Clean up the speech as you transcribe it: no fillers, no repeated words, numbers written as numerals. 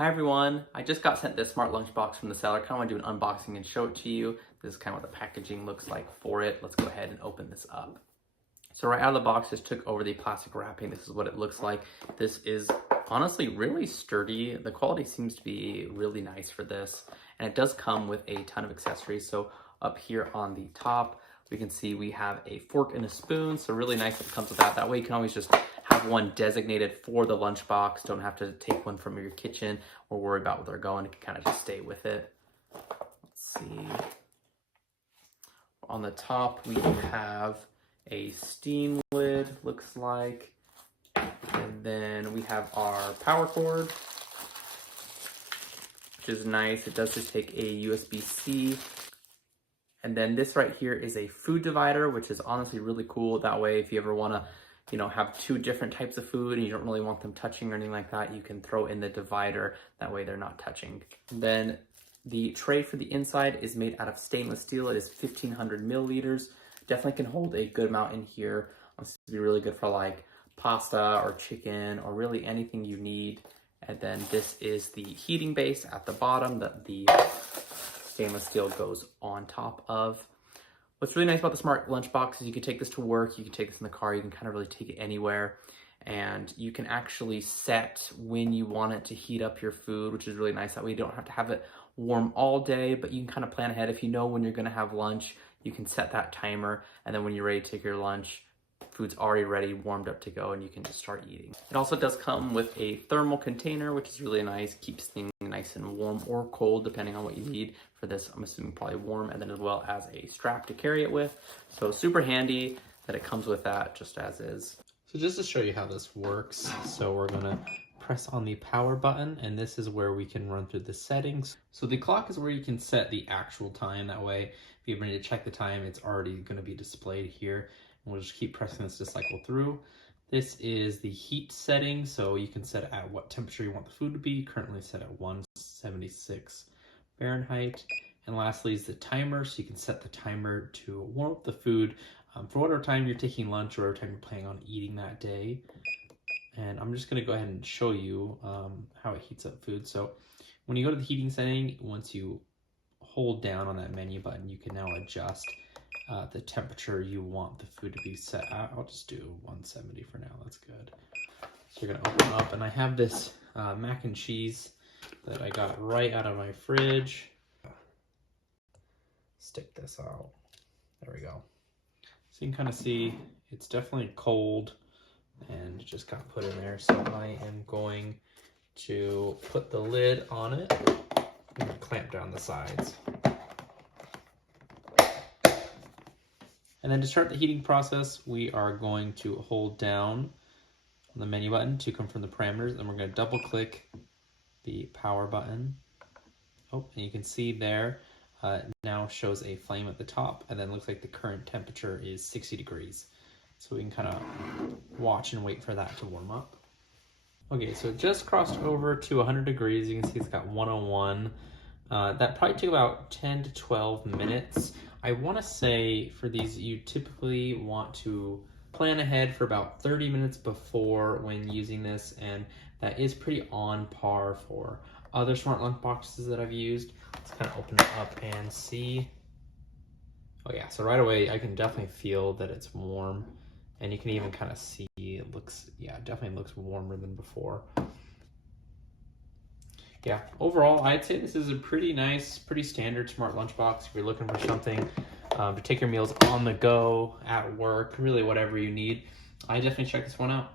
Hi everyone, I just got sent this smart lunchbox from the seller. Kind of want to do an unboxing and show it to you. This is kind of what the packaging looks like for it. Let's go ahead and open this up. So right out of the box, just took over the plastic wrapping. This is what it looks like. This is honestly really sturdy. The quality seems to be really nice for this. And it does come with a ton of accessories. So up here on the top, we can see we have a fork and a spoon. So really nice that it comes with that. That way you can always just have one designated for the lunchbox. Don't have to take one from your kitchen or worry about where they're going. It can kind of just stay with it. Let's see. On the top, we have a steam lid, looks like. And then we have our power cord, which is nice. It does just take a USB-C. And then this right here is a food divider, which is honestly really cool. That way, if you ever want to, have two different types of food and you don't really want them touching or anything like that, you can throw in the divider. That way they're not touching. And then the tray for the inside is made out of stainless steel. It is 1,500 milliliters. Definitely can hold a good amount in here. This would be really good for like pasta or chicken or really anything you need. And then this is the heating base at the bottom that the stainless steel goes on top of. What's really nice about the smart lunchbox is you can take this to work, you can take this in the car, you can kind of really take it anywhere. And you can actually set when you want it to heat up your food, which is really nice. That way you don't have to have it warm all day, but you can kind of plan ahead. If you know when you're gonna have lunch, you can set that timer, and then when you're ready to take your lunch, food's already ready, warmed up to go, and you can just start eating. It also does come with a thermal container, which is really nice, keeps things nice and warm or cold, depending on what you need. For this, I'm assuming probably warm, and then as well as a strap to carry it with. So super handy that it comes with that just as is. So just to show you how this works, so we're gonna press on the power button, and this is where we can run through the settings. So the clock is where you can set the actual time. That way, if you ever need to check the time, it's already gonna be displayed here. And we'll just keep pressing this to cycle through. This is the heat setting, so you can set at what temperature you want the food to be. Currently set at 176 Fahrenheit. And lastly is the timer, so you can set the timer to warm up the food for whatever time you're taking lunch or whatever time you're planning on eating that day. And I'm just gonna go ahead and show you how it heats up food. So when you go to the heating setting, once you hold down on that menu button, you can now adjust the temperature you want the food to be set at. I'll just do 170 for now, that's good. So you're gonna open up, and I have this mac and cheese that I got right out of my fridge. Stick this out, there we go. So you can kind of see it's definitely cold and it just got put in there. So I am going to put the lid on it and clamp down the sides. And then to start the heating process, we are going to hold down on the menu button to confirm the parameters, and we're going to double click the power button. Oh, and you can see there now shows a flame at the top, and then looks like the current temperature is 60 degrees. So we can kind of watch and wait for that to warm up. Okay, so it just crossed over to 100 degrees. You can see it's got 101. That probably took about 10 to 12 minutes. I want to say for these, you typically want to plan ahead for about 30 minutes before when using this, and that is pretty on par for other smart lunch boxes that I've used. Let's kind of open it up and see. Oh yeah, so right away I can definitely feel that it's warm, and you can even kind of see it looks, yeah, it definitely looks warmer than before. Yeah, overall, I'd say this is a pretty nice, pretty standard smart lunchbox. If you're looking for something to take your meals on the go, at work, really whatever you need, I definitely check this one out.